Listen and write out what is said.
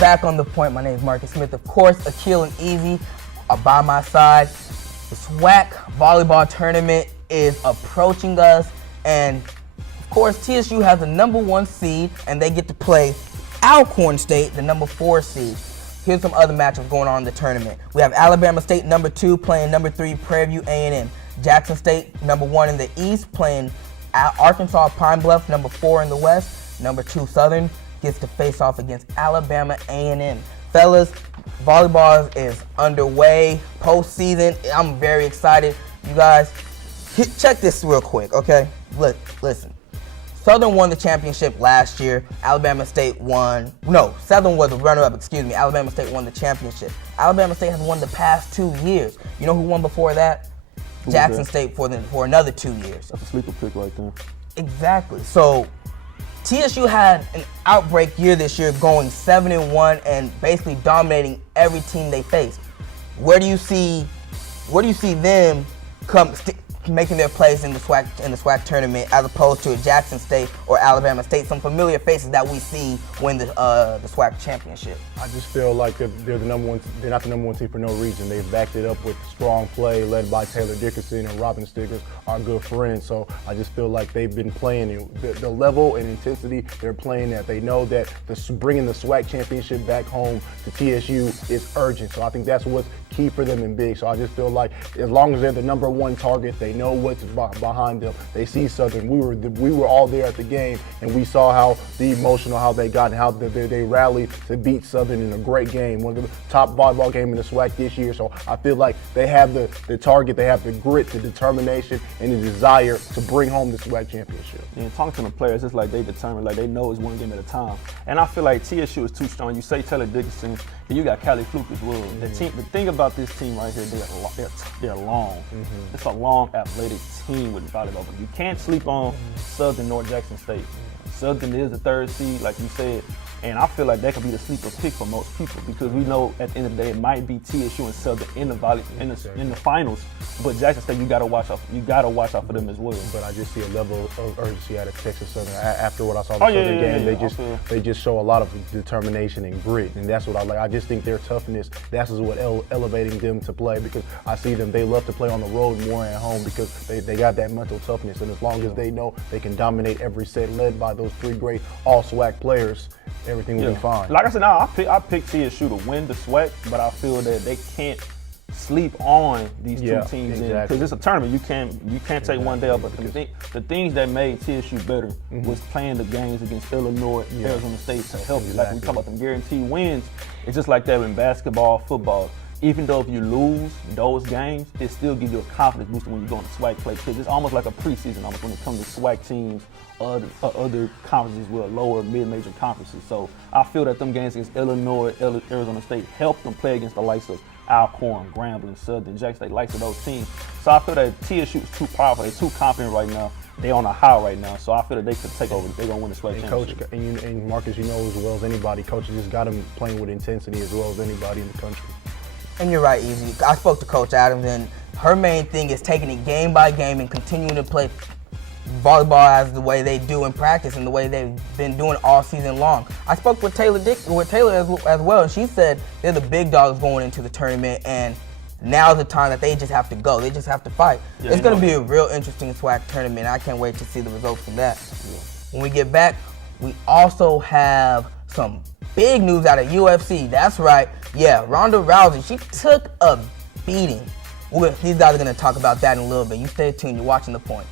back on the point. My name is Marcus Smith. Of course, Akil and Easy are by my side. The SWAC volleyball tournament is approaching us, and of course, TSU has the #1 seed, and they get to play Alcorn State, the #4 seed. Here's some other matchups going on in the tournament. We have Alabama State #2 playing #3 Prairie View A&M. Jackson State #1 in the East playing Arkansas Pine Bluff #4 in the West. #2 Southern gets to face off against Alabama A&M. Fellas, volleyball is underway, postseason. I'm very excited. You guys, check this real quick, okay? Listen. Southern won the championship last year. Alabama State won. No, Southern was the runner-up, excuse me. Alabama State won the championship. Alabama State has won the past 2 years. You know who won before that? Jackson State for another 2 years. That's a sleeper pick right there. Exactly. So TSU had an outbreak year this year, going 7-1 and basically dominating every team they faced. Where do you see them making their place in the SWAC tournament, as opposed to a Jackson State or Alabama State, some familiar faces that we see win the SWAC championship? I just feel like they're the #1. They're not the #1 team for no reason. They've backed it up with strong play, led by Taylor Dickerson and Robin Stiggers, our good friends. So I just feel like they've been playing the level and intensity they're playing at. They know that bringing the SWAC championship back home to TSU is urgent. So I think that's what's key for them and big. So I just feel like as long as they're the #1 target, they know what's behind them. They see Southern. We were all there at the game, and we saw how how they got and how they rallied to beat Southern in a great game, one of the top volleyball game in the SWAC this year. So I feel like they have the target, they have the grit, the determination, and the desire to bring home the SWAC championship. And talking to the players, it's like they determined, like they know it's one game at a time. And I feel like TSU is too strong. You say Taylor Dickinson, and you got Callie Fluke as well. Mm-hmm. The thing about this team right here, they're long. Mm-hmm. It's a long, athletic team with volleyball. But you can't sleep on Southern nor Jackson State. Southern is the 3rd seed, like you said, and I feel like that could be the sleeper pick for most people, because we know at the end of the day it might be TSU and Southern in the finals, but Jackson State, you gotta watch out for them as well. But I just see a level of urgency out of Texas Southern after what I saw in the Southern game. They just show a lot of determination and grit, and that's what I like. I just think their toughness, that's what elevating them to play, because I see them, they love to play on the road more at home because they got that mental toughness, and as long as they know they can dominate every set led by those 3 great all-SWAC players, everything will be fine. Like I said, I picked TSU to win the SWAC, but I feel that they can't sleep on these 2 teams because it's a tournament. You can't take one day off. But the things that made TSU better was playing the games against Illinois, Arizona State to help you. Like we talk about them guaranteed wins, it's just like that in basketball, football. Even though if you lose those games, it still gives you a confidence booster when you go into SWAC play, because it's almost like a preseason almost when it comes to SWAC teams, other conferences with lower mid-major conferences. So I feel that them games against Illinois, Arizona State helped them play against the likes of Alcorn, Grambling, Southern, Jackson State, likes of those teams. So I feel that TSU is too powerful. They're too confident right now. They're on a high right now. So I feel that they could take over. They're going to win the SWAC championship. Coach, and Marcus, you know as well as anybody, Coach just got them playing with intensity as well as anybody in the country. And you're right, Easy. I spoke to Coach Adams, and her main thing is taking it game by game and continuing to play volleyball as the way they do in practice and the way they've been doing all season long. I spoke with Taylor as well, and she said they're the big dogs going into the tournament, and now's the time that they just have to go. They just have to fight. It's going to be a real interesting SWAC tournament. I can't wait to see the results from that. When we get back, we also have some big news out of UFC. That's right. Yeah, Ronda Rousey, she took a beating. These guys are going to talk about that in a little bit. You stay tuned. You're watching The Point.